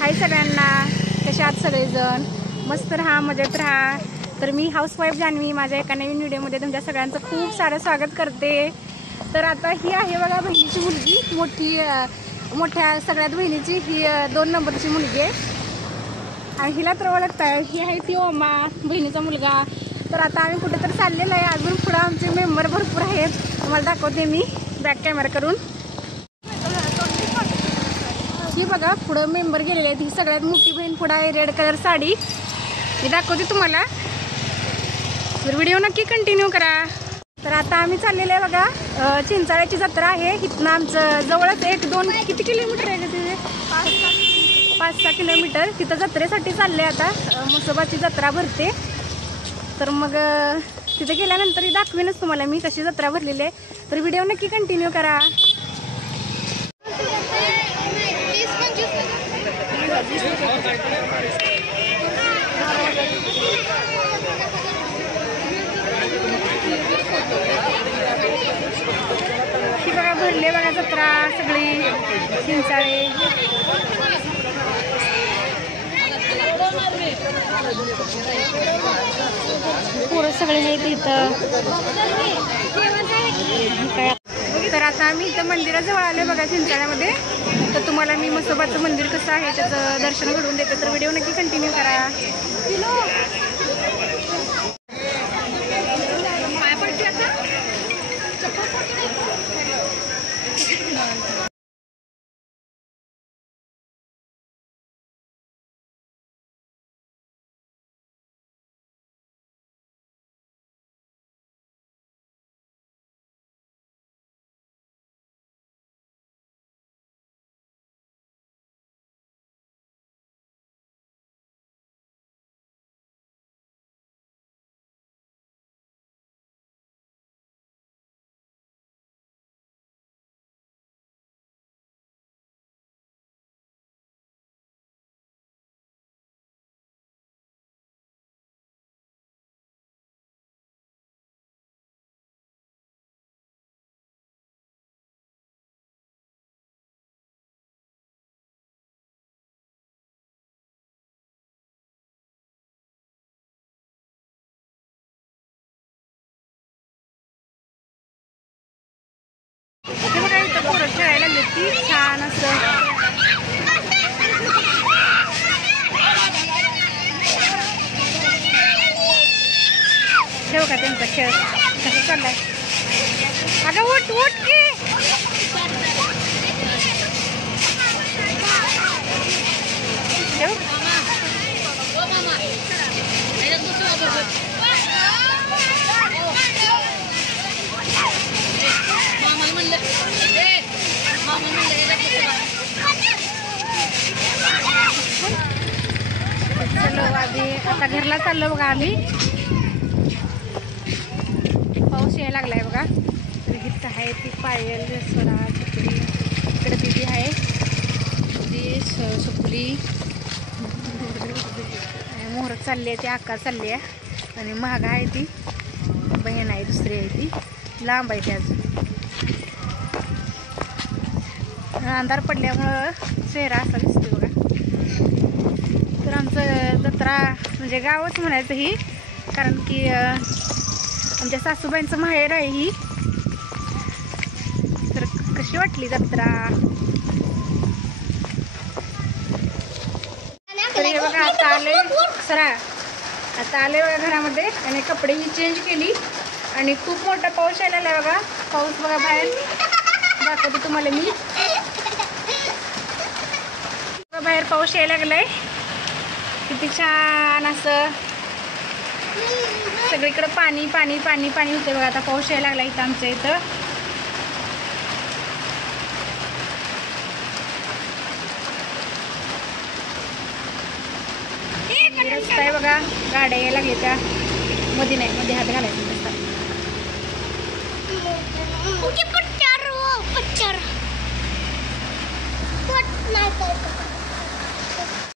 हाय सगळ्यांना, कशा आहात सगळेजण? मस्त राहा, मजेत राहा. तर मी हाऊसवाईफ जान्हवी माझ्या एका नवीन व्हिडिओमध्ये तुमच्या सगळ्यांचं खूप सारं स्वागत करते. तर आता ही आहे बघा बहिणीची मुलगी, मोठ्या सगळ्यात बहिणीची ही 2 नंबरची मुलगी आहे. आणि हिला तर ओळखताय, ही आहे ती ओमा, बहिणीचा मुलगा. तर आता आम्ही कुठेतरी चाललेलो आहे. अजून पुढं आमचे मेंबर भरपूर आहेत, तुम्हाला दाखवते मी बॅक कॅमेरा करून. ही बघा पुढं मेंबर गेलेले आहेत. ही सगळ्यात मोठी बहीण पुढं आहे, रेड कलर साडी. मी दाखवते तुम्हाला, तर व्हिडिओ नक्की कंटिन्यू करा. तर आता आम्ही चाललेलो आहे बघा, चिंचाळ्याची जत्रा आहे. इथनं आमचं जवळच 1-2 किती किलोमीटर आहे का तिथे? 5-6 किलोमीटर. तिथं जत्रेसाठी चालले. आता म्हसोबाची जत्रा भरते, तर मग तिथे गेल्यानंतर दाखवेनच तुम्हाला मी कशी जत्रा भरलेली आहे. तर व्हिडिओ नक्की कंटिन्यू करा. ही बघा भरले बघा जत्रा सगळी चिंचाळे. पोरं सगळे आहेत इथं. तर आता आम्ही इथं मंदिराजवळ आलोय बघा चिंचाळ्यामध्ये. तर तुम्हाला मी म्हसोबाचं मंदिर कसं आहे त्याचं दर्शन घडवून देते. तर व्हिडिओ नक्की कंटिन्यू करा. हे बघा इथं पोरं खेळायला लागली ती छान असं. ठेव का त्यांचा खेळ कसं चाललाय. अगं उठ उठ की. ठेव. चलो आधी आता घरला चाललो बघा आम्ही. पाऊस यायला लागलाय बघा. तर गीत आहे ती पायल स्वराज सुपली. इकडे दिदी आहे ती सुपली. मोहर चालली आहे ती, आका चालली आहे. आणि महाग आहे ती बहीण आहे, दुसरी आहे ती लांब आहे ती अजून. अंधार पडल्यामुळं चेहरा असा दिसतो बघा. तर आमचं जत्रा म्हणजे गावच म्हणायचं ही, कारण की आमच्या सासूबाईंचं माहेर आहे ही. तर कशी वाटली जत्रा? तर हे बघा आता आले सरा, आता आले बघा घरामध्ये आणि कपडे ही चेंज केली. आणि खूप मोठा पाऊस यायला लागला बघा. पाऊस बघा बाहेर दाखवते तुम्हाला मी. बाहेर पाऊस यायला लागलाय, किती छान असं सगळीकडे पाणी पाणी पाणी पाणी होते बघा. आता पाऊस यायला लागला इथं आमच्या इथं. रस्ता आहे बघा, गाड्या यायला लागल्या त्या मध्ये नाही, मध्ये हात घालायचा रस्ता.